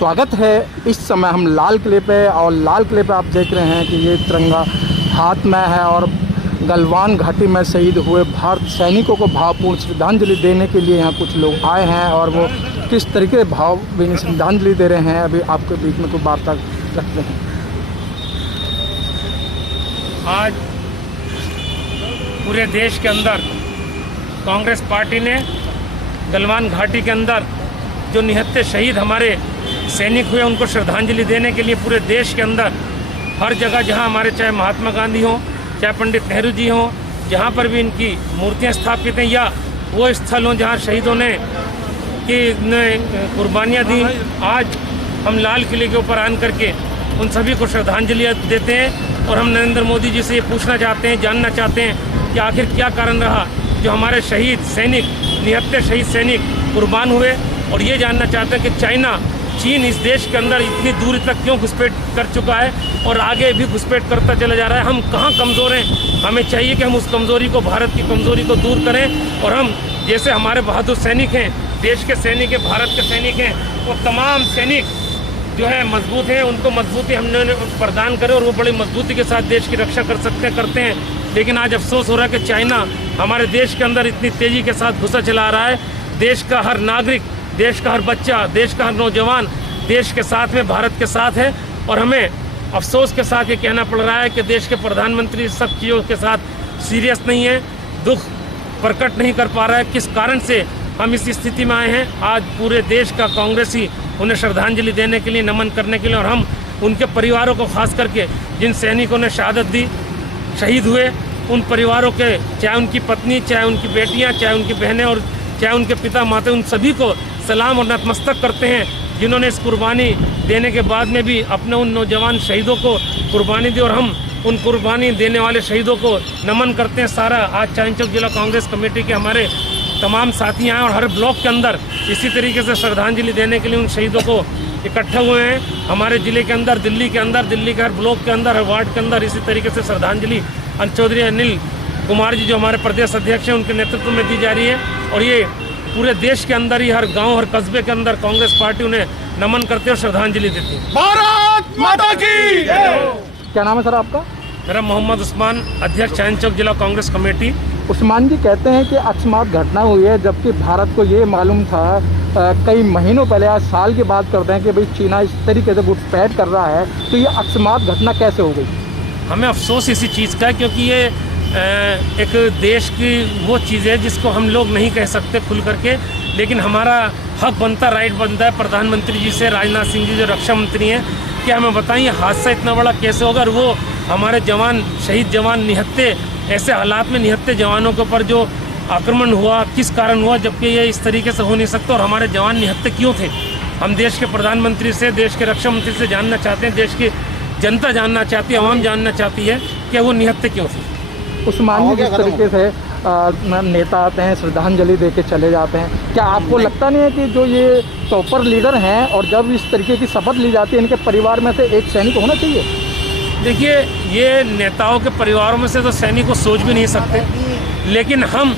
स्वागत है। इस समय हम लाल किले पे और लाल किले पे आप देख रहे हैं कि ये तिरंगा हाथ में है और गलवान घाटी में शहीद हुए भारत सैनिकों को भावपूर्ण श्रद्धांजलि देने के लिए यहाँ कुछ लोग आए हैं और वो किस तरीके से भावभीनी श्रद्धांजलि दे रहे हैं अभी आपके बीच में कोई वार्ता रखते हैं। आज पूरे देश के अंदर कांग्रेस पार्टी ने गलवान घाटी के अंदर जो निहत्थे शहीद हमारे सैनिक हुए उनको श्रद्धांजलि देने के लिए पूरे देश के अंदर हर जगह जहां हमारे चाहे महात्मा गांधी हों, चाहे पंडित नेहरू जी हों, जहां पर भी इनकी मूर्तियां स्थापित हैं या वो स्थल हों जहां शहीदों ने कुर्बानियां दी, आज हम लाल किले के ऊपर आन करके उन सभी को श्रद्धांजलि देते हैं। और हम नरेंद्र मोदी जी से ये पूछना चाहते हैं, जानना चाहते हैं कि आखिर क्या कारण रहा जो हमारे शहीद सैनिक, निहत्थे शहीद सैनिक कुर्बान हुए। और ये जानना चाहते हैं कि चीन इस देश के अंदर इतनी दूर तक क्यों घुसपैठ कर चुका है और आगे भी घुसपैठ करता चला जा रहा है। हम कहाँ कमज़ोर हैं, हमें चाहिए कि हम उस कमज़ोरी को, भारत की कमज़ोरी को दूर करें। और हम जैसे हमारे बहादुर सैनिक हैं, देश के सैनिक हैं, भारत के सैनिक हैं, वो तमाम सैनिक जो है मजबूत हैं, उनको मजबूती हमने प्रदान करें और वो बड़ी मजबूती के साथ देश की रक्षा करते हैं। लेकिन आज अफसोस हो रहा है कि चाइना हमारे देश के अंदर इतनी तेज़ी के साथ घुसा चला रहा है। देश का हर नागरिक, देश का हर बच्चा, देश का हर नौजवान देश के साथ में, भारत के साथ है। और हमें अफसोस के साथ ये कहना पड़ रहा है कि देश के प्रधानमंत्री सब चीज़ों के साथ सीरियस नहीं है, दुख प्रकट नहीं कर पा रहा है। किस कारण से हम इस स्थिति में आए हैं? आज पूरे देश का कांग्रेसी उन्हें श्रद्धांजलि देने के लिए, नमन करने के लिए, और हम उनके परिवारों को खास करके जिन सैनिकों ने शहादत दी, शहीद हुए, उन परिवारों के, चाहे उनकी पत्नी, चाहे उनकी बेटियाँ, चाहे उनकी बहनें और चाहे उनके पिता माता, उन सभी को सलाम और नतमस्तक करते हैं जिन्होंने इस कुर्बानी देने के बाद में भी अपने उन नौजवान शहीदों को कुर्बानी दी। और हम उन कुर्बानी देने वाले शहीदों को नमन करते हैं। सारा आज चांदनी चौक जिला कांग्रेस कमेटी के हमारे तमाम साथी आए और हर ब्लॉक के अंदर इसी तरीके से श्रद्धांजलि देने के लिए उन शहीदों को इकट्ठा हुए हैं। हमारे ज़िले के अंदर, दिल्ली के हर ब्लॉक के अंदर, हर वार्ड के अंदर इसी तरीके से श्रद्धांजलि चौधरी अनिल कुमार जी जो हमारे प्रदेश अध्यक्ष हैं उनके नेतृत्व में दी जा रही है। और ये पूरे देश के अंदर ही हर गांव, हर कस्बे के अंदर कांग्रेस पार्टी उन्हें नमन करते और श्रद्धांजलि देती है। भारत माता की। क्या नाम है सर आपका? मेरा मोहम्मद उस्मान, अध्यक्ष चांदनी चौक जिला कांग्रेस कमेटी। उस्मान जी कहते हैं कि अकस्मात घटना हुई है, जबकि भारत को ये मालूम था कई महीनों पहले, आज साल की बात करते हैं कि भाई चीना इस तरीके से घुसपैठ कर रहा है, तो ये अकस्मात घटना कैसे हो गई? हमें अफसोस इसी चीज़ का है क्योंकि ये एक देश की वो चीज़ है जिसको हम लोग नहीं कह सकते खुल करके, लेकिन हमारा हक बनता, राइट बनता है प्रधानमंत्री जी से, राजनाथ सिंह जी जो रक्षा मंत्री हैं, कि हमें बताएं ये हादसा इतना बड़ा कैसे होगा। और वो हमारे जवान, शहीद जवान, निहत्थे, ऐसे हालात में निहत्थे जवानों के ऊपर जो आक्रमण हुआ, किस कारण हुआ, जबकि ये इस तरीके से हो नहीं सकता। और हमारे जवान निहत्थे क्यों थे? हम देश के प्रधानमंत्री से, देश के रक्षा मंत्री से जानना चाहते हैं, देश की जनता जानना चाहती है, आवाम जानना चाहती है कि वो निहत्थे क्यों थे। उस्मान जी जिस तरीके से नेता आते हैं, श्रद्धांजलि दे के चले जाते हैं, क्या आपको लगता नहीं है कि जो ये टॉपर लीडर हैं और जब इस तरीके की शपथ ली जाती है, इनके परिवार में से एक सैनिक होना चाहिए? देखिए, ये नेताओं के परिवारों में से तो सैनिक को सोच भी नहीं सकते, लेकिन हम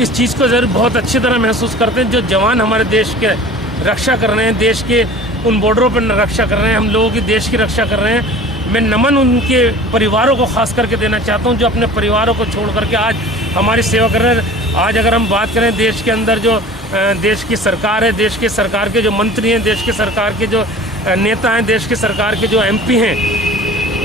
इस चीज़ को ज़रूर बहुत अच्छी तरह महसूस करते हैं। जो जवान हमारे देश के रक्षा कर रहे हैं, देश के उन बॉर्डरों पर रक्षा कर रहे हैं, हम लोगों की देश की रक्षा कर रहे हैं, मैं नमन उनके परिवारों को खास करके देना चाहता हूं जो अपने परिवारों को छोड़ करके आज हमारी सेवा कर रहे हैं। आज अगर हम बात करें देश के अंदर जो देश की सरकार है, देश के सरकार के जो मंत्री हैं, देश के सरकार के जो नेता हैं, देश की सरकार के जो MP हैं,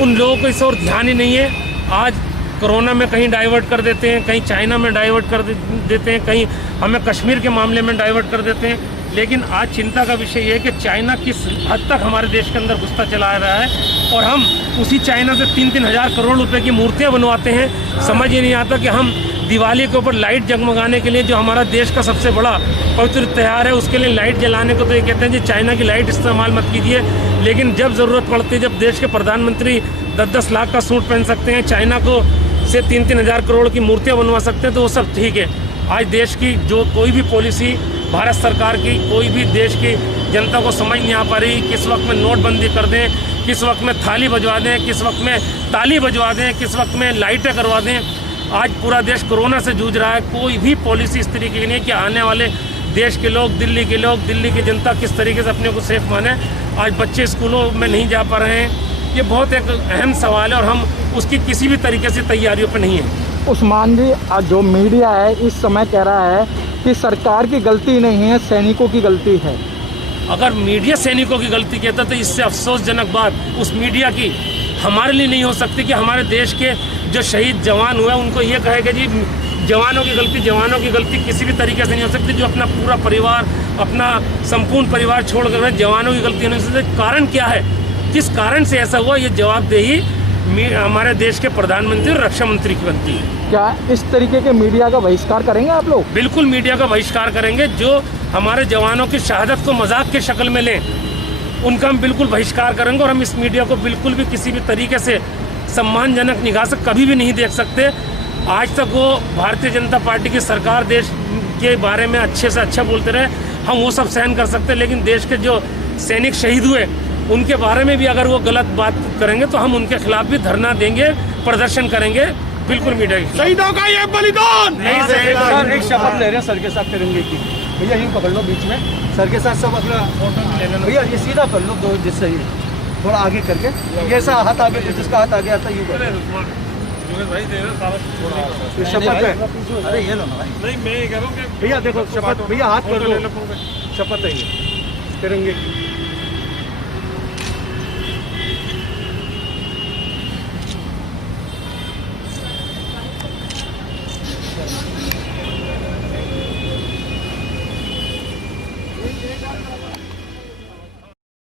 उन लोगों को इस और ध्यान ही नहीं है। आज कोरोना में कहीं डाइवर्ट कर देते हैं, कहीं चाइना में डाइवर्ट कर देते हैं, कहीं हमें कश्मीर के मामले में डाइवर्ट कर देते हैं। लेकिन आज चिंता का विषय ये है कि चाइना किस हद तक हमारे देश के अंदर घुसता चला रहा है और हम उसी चाइना से 3-3 हज़ार करोड़ रुपए की मूर्तियां बनवाते हैं। समझ ही नहीं आता कि हम दिवाली के ऊपर लाइट जगमगाने के लिए, जो हमारा देश का सबसे बड़ा पवित्र त्यौहार है, उसके लिए लाइट जलाने को तो ये कहते हैं कि चाइना की लाइट इस्तेमाल मत कीजिए। लेकिन जब ज़रूरत पड़ती है, जब देश के प्रधानमंत्री 10-10 लाख का सूट पहन सकते हैं, चाइना को से 3-3 हज़ार करोड़ की मूर्तियाँ बनवा सकते हैं, तो वो सब ठीक है। आज देश की जो कोई भी पॉलिसी भारत सरकार की, कोई भी देश की जनता को समझ नहीं आ पा रही। किस वक्त में नोटबंदी कर दें, किस वक्त में थाली बजवा दें, किस वक्त में ताली बजवा दें, किस वक्त में लाइटें करवा दें। आज पूरा देश कोरोना से जूझ रहा है, कोई भी पॉलिसी इस तरीके की नहीं है कि आने वाले देश के लोग, दिल्ली की जनता किस तरीके से अपने को सेफ माने। आज बच्चे स्कूलों में नहीं जा पा रहे हैं। ये बहुत एक अहम सवाल है और हम उसकी किसी भी तरीके से तैयारियों पर नहीं हैं। उस्मान जी, जो मीडिया है इस समय कह रहा है कि सरकार की गलती नहीं है, सैनिकों की गलती है। अगर मीडिया सैनिकों की गलती कहता तो इससे अफसोसजनक बात उस मीडिया की हमारे लिए नहीं हो सकती कि हमारे देश के जो शहीद जवान हुए उनको ये कहेगा जी जवानों की गलती किसी भी तरीके से नहीं हो सकती। जो अपना पूरा परिवार, अपना संपूर्ण परिवार छोड़ कर जवानों की गलती नहीं हो सकती। कारण क्या है, किस कारण से ऐसा हुआ, ये जवाबदेही हमारे देश के प्रधानमंत्री और रक्षा मंत्री की बनती है। क्या इस तरीके के मीडिया का बहिष्कार करेंगे आप लोग? बिल्कुल मीडिया का बहिष्कार करेंगे। जो हमारे जवानों की शहादत को मजाक के शक्ल में लें उनका हम बिल्कुल बहिष्कार करेंगे और हम इस मीडिया को बिल्कुल भी किसी भी तरीके से सम्मानजनक निगाह से कभी भी नहीं देख सकते। आज तक वो भारतीय जनता पार्टी की सरकार देश के बारे में अच्छे से अच्छा बोलते रहे, हम वो सब सहन कर सकते, लेकिन देश के जो सैनिक शहीद हुए उनके बारे में भी अगर वो गलत बात करेंगे तो हम उनके खिलाफ भी धरना देंगे, प्रदर्शन करेंगे। बिल्कुल मीडिया के खिलाफ। शहीदों का ये बलिदान नहीं सर, एक शपथ ले रहे हैं सर के साथ तिरंगे की। भैया यूँ पकड़ लो बीच में, सर के साथ सब अपना भैया ये सीधा कर लो, दो जिससे ही थोड़ा आगे करके, जैसा हाथ आगे, जिसका हाथ आगे आता है यूँ कर शपथ है। अरे ये लो ना भाई। नहीं, मैं ये कह रहा हूँ कि भैया देखो शपथ, भैया हाथ कर दो, शपथ है ये तिरंगे की।